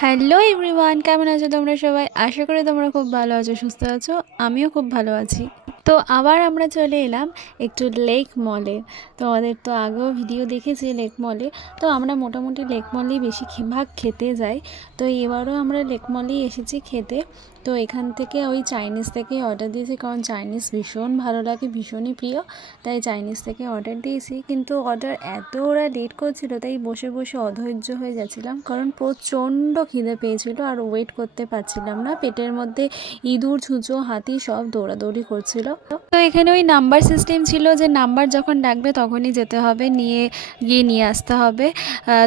Hello everyone, কেমন আছো তোমরা সবাই? আশা করি তোমরা খুব ভালো আছো, সুস্থ আছো। আমিও খুব ভালো আছি। তো আবার আমরা চলে এলাম একটু লেক মলে। তোমাদের তো আগেও ভিডিও দেখেছি লেক মলে। তো আমরা মোটামুটি লেক মলেই বেশি ভাগ খেতে যাই। তো এবারও আমরা লেক মলেই এসেছি খেতে। তো এখান থেকে ওই চাইনিজ থেকেই অর্ডার দিয়েছি, কারণ চাইনিজ ভীষণ ভালো লাগে, ভীষণই প্রিয়। তাই চাইনিজ থেকে অর্ডার দিয়েছি, কিন্তু অর্ডার এত ওরা লেট করছিল, তাই বসে বসে অধৈর্য হয়ে যাচ্ছিলাম, কারণ প্রচণ্ড খিদে পেয়েছিল আর ওয়েট করতে পারছিলাম না। পেটের মধ্যে ইঁদুর, ছুঁচো, হাতি সব দৌড়াদৌড়ি করছিল। তো এখানে ওই নাম্বার সিস্টেম ছিল, যে নাম্বার যখন ডাকবে তখনই যেতে হবে, নিয়ে আসতে হবে।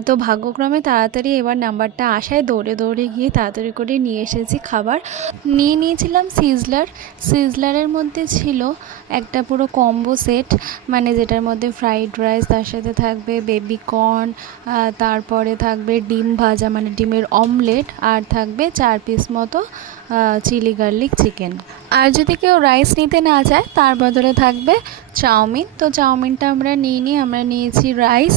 তো ভাগ্যক্রমে তাড়াতাড়ি এবার নাম্বারটা আসায় দৌড়ে দৌড়ে গিয়ে তাড়াতাড়ি করে নিয়ে এসেছি খাবার। নিয়েছিলাম সিজলারের মধ্যে ছিল একটা পুরো কম্বো সেট, মানে যেটার মধ্যে ফ্রাইড রাইস, তার সাথে থাকবে বেবি কর্ন, তারপরে থাকবে ডিম ভাজা মানে ডিমের অমলেট, আর থাকবে 4 পিস মতো চিলি গার্লিক চিকেন। আর যদি কেউ রাইস নিতে না চায় তার বদলে থাকবে চাউমিন। তো চাউমিনটা আমরা নিয়েছি রাইস।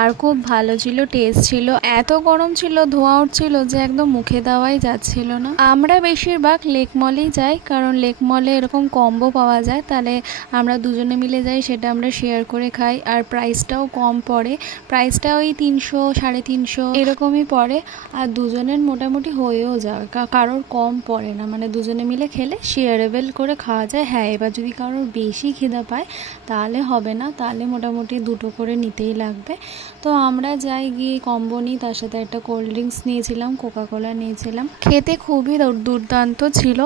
আর খুব ভালো ছিল, টেস্ট ছিল। এত গরম ছিল, ধোঁয়া উঠছিল যে একদম মুখে দেওয়াই যাচ্ছিল না। আমরা বেশিরভাগ লেক মলেই যাই, কারণ লেক মলে এরকম কম্বো পাওয়া যায়, তাহলে আমরা দুজনে মিলে যাই, সেটা আমরা শেয়ার করে খাই। আর প্রাইসটাও কম পড়ে, প্রাইসটা ওই 300 350 এরকমই পড়ে। আর দুজনের মোটামুটি হয়েও যায়, কারোর কম পড়ে না, মানে দুজনে মিলে খেলে শেয়ারেবল করে খাওয়া যায়। হ্যাঁ, এবার যদি কারোর বেশি খিদা পায় তাহলে হবে না, তাহলে মোটামুটি 2টো করে নিতেই লাগবে। তো আমরা যাই, গিয়ে কম্বো নিই, তার সাথে একটা কোল্ড ড্রিঙ্কস নিয়েছিলাম, কোকাকোলা নিয়েছিলাম। খেতে খুবই দুর্দান্ত ছিল।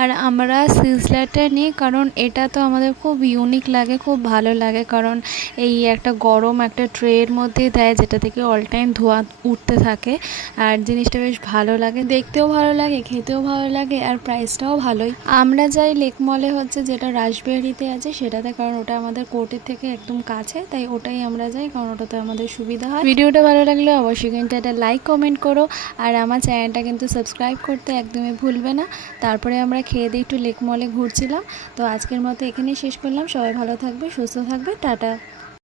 আর আমরা সিজলারটা নিই, কারণ এটা তো আমাদের খুব ইউনিক লাগে, খুব ভালো লাগে, কারণ এই একটা গরম একটা ট্রের মধ্যে দেয়, যেটা থেকে অল টাইম ধোঁয়া উঠতে থাকে। আর জিনিসটা বেশ ভালো লাগে, দেখতেও ভালো লাগে, খেতেও ভালো লাগে, আর প্রাইসটাও ভালোই। আমরা যাই লেক মলে হচ্ছে যেটা রাসবিহারিতে আছে সেটাতে, কারণ ওটা আমাদের কোর্টের থেকে একদম কাছে, তাই ওটাই আমরা যাই, কারণ ওটাতে আমাদের সুবিধা হয়। ভিডিওটা ভালো লাগলে অবশ্যই কিন্তু একটা লাইক কমেন্ট করো, আর আমার চ্যানেলটা কিন্তু সাবস্ক্রাইব করতে একদমই ভুলবে না। তারপরে আমরা খেয়ে দিয়ে একটু লেক মলে ঘুরছিলাম। তো আজকের মতো এখানেই শেষ করলাম। সবাই ভালো থাকবে, সুস্থ থাকবে, টাটা।